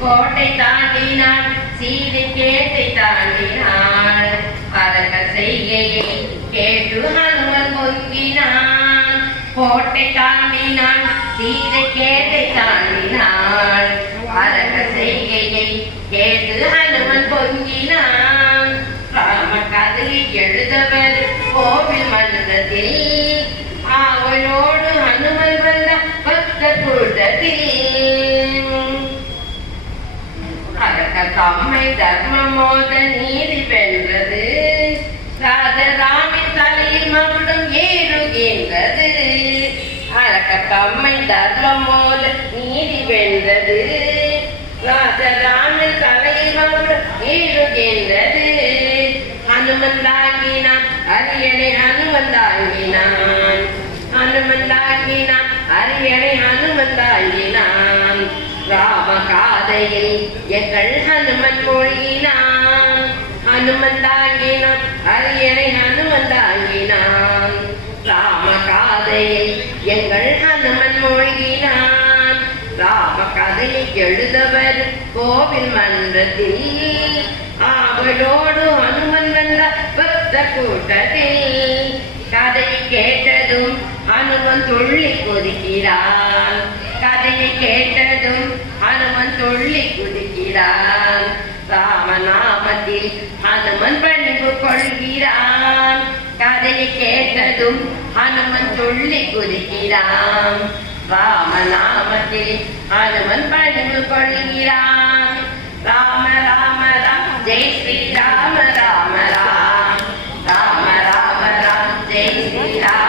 கோட்டை தாண்டினாள் சீதை கேட்டை தாண்டினாள் பறக்க செய்கையை கேட்டு ஹனுமன் பொங்கினான் கோட்டை தாண்டினாள் சீதை கேட்டை தாண்டினாள் பறக்க செய்கையை கேட்டு ஹனுமன் பொங்கினான் ராம கதையை எழுதவர் கோவில் மன்றத்தில் அவளோடு ஹனுமன் வந்த பக்த கூட்டத்தில் அரக்க தம்மை தர்மமோத நீதி வென்றது ராஜராமின் தலையில் மகுடம் ஏறுகின்றது அரக்க தம்மை தர்மமோத நீதி வென்றது ராஜராமின் தலையில் மகுடம் ஏறுகின்றது ஹனுமன் தாங்கினான் அரியணை ஹனுமன் தாங்கினான் ஹனுமன் தாங்கினான் அரியணை ஹனுமன் தாங்கினான் ராம காதையில் எங்கள் ஹனுமன் மொழியினான் ஹனுமன் தாங்கினான் அரியணை ஹனுமன் தாங்கினான் ராம காதையில் எங்கள் ஹனுமன் மொழியினான் ராம கதையை எழுதவர் கோவில் மன்றத்தில் அவளோடு ஹனுமன் வந்த பக்த கூட்டத்தில் கதையை கேட்டதும் ஹனுமன் துள்ளி குதிக்கிறான் கதையை கேட்டதும் ஹனுமன் துள்ளி குதிக்கிறான் ராமநாமத்தில் ஹனுமன் பணிவு கொள்கிறான் கதையை கேட்டதும் ஹனுமன் துள்ளி குதிக்கிறான் ராமநாமத்தில் ஹனுமன் பணிவு கொள்கிறான் ராம ராம ராம் ஜெய் ஸ்ரீ ராம ராம ராம் ராம ராம ராம் ஜெய் ஸ்ரீ ராம்